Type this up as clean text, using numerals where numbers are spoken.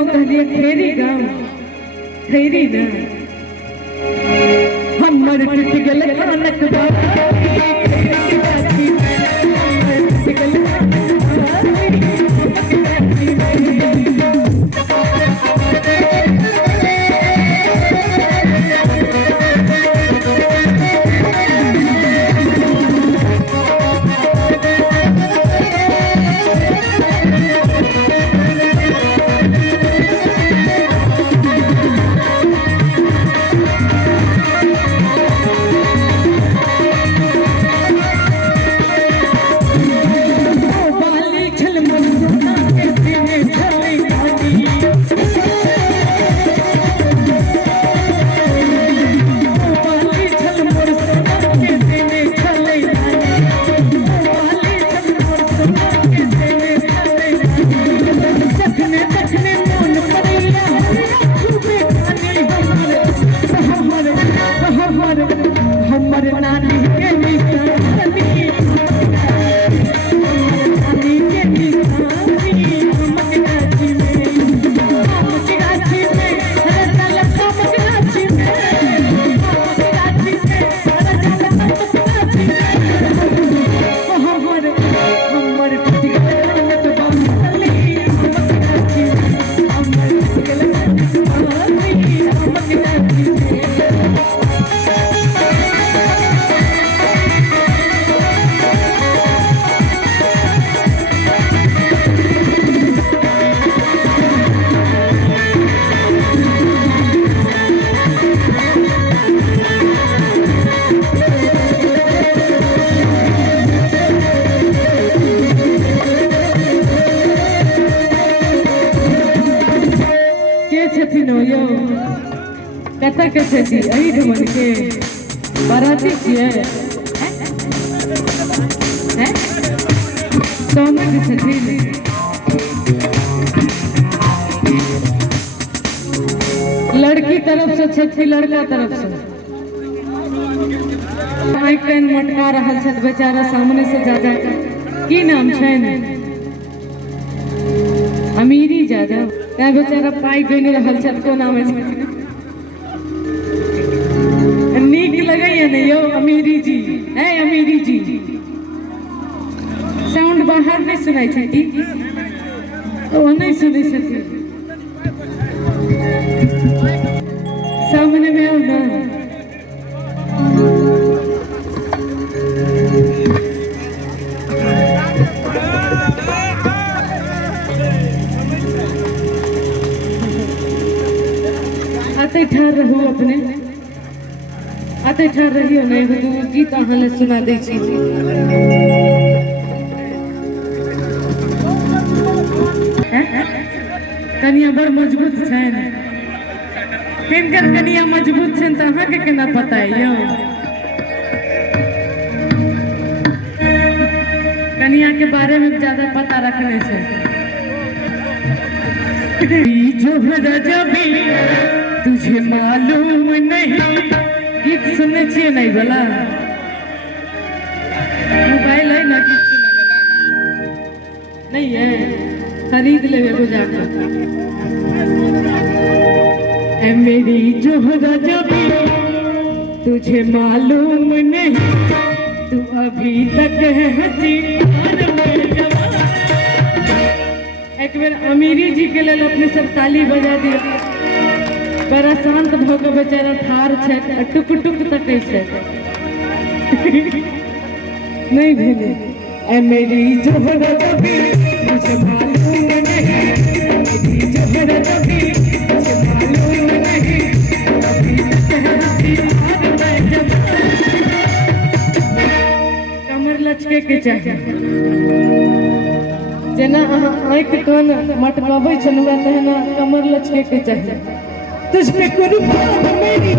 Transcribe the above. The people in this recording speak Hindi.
गाँव कहलिए खेरी गाँव खैरी ना हमर टूट गेल कानक कता के छथि अही ठमन के बाराती छियै हैं सोमे के छथि लड़की तरफ से छथि लड़का तरफ से आइ कान मटका रहल छथि बेचारा सामने से जा जा की नाम छैन अमीरी जादव त्या बेचारा पाई गनि रहल छथि को नाम है लगैया नहीं यो अमीरी जी है अमीरी जी साउंड बाहर नहीं सुनाई छथि ओ नहीं सुनै छथि सामने में आओ ना आते ठार रहू अपने आते ठार रहियो नहीं एगो गीत अहाँ ले सुना दै छी कनिया बड़ मजबूत छन किनकर कनिया मजबूत छन त अहाँ के केना पता है यो कनिया के बारे में ज्यादा पता रखने से जो रजबी तुझे मालूम नहीं गीत सुनने चाहिए नहीं बोला मोबाइल है ना गीत सुना बोला नहीं है खरीद ले वो जाकर ऐ मेरी जोहरा जबी तुझे मालूम नहीं तू अभी तक है हंसी एक बार अमीरी जी के लिए अपने सब ताली बजा दिया बड़ा शांत भग बेचारा ठार छै टुक टुक तकै छै नहीं भेले ऐ मेरी जोहरा जबी तुझे मालूम नहीं मेरी जोहरा जबी तुझे मालूम नहीं अभी तक है हंसी कमर लचके के चाहिए जेना अहाँ आँख कान मटकाबै छनुआ तहना कमर लचके के चाहिए तुझ पे कुर्बान मेरी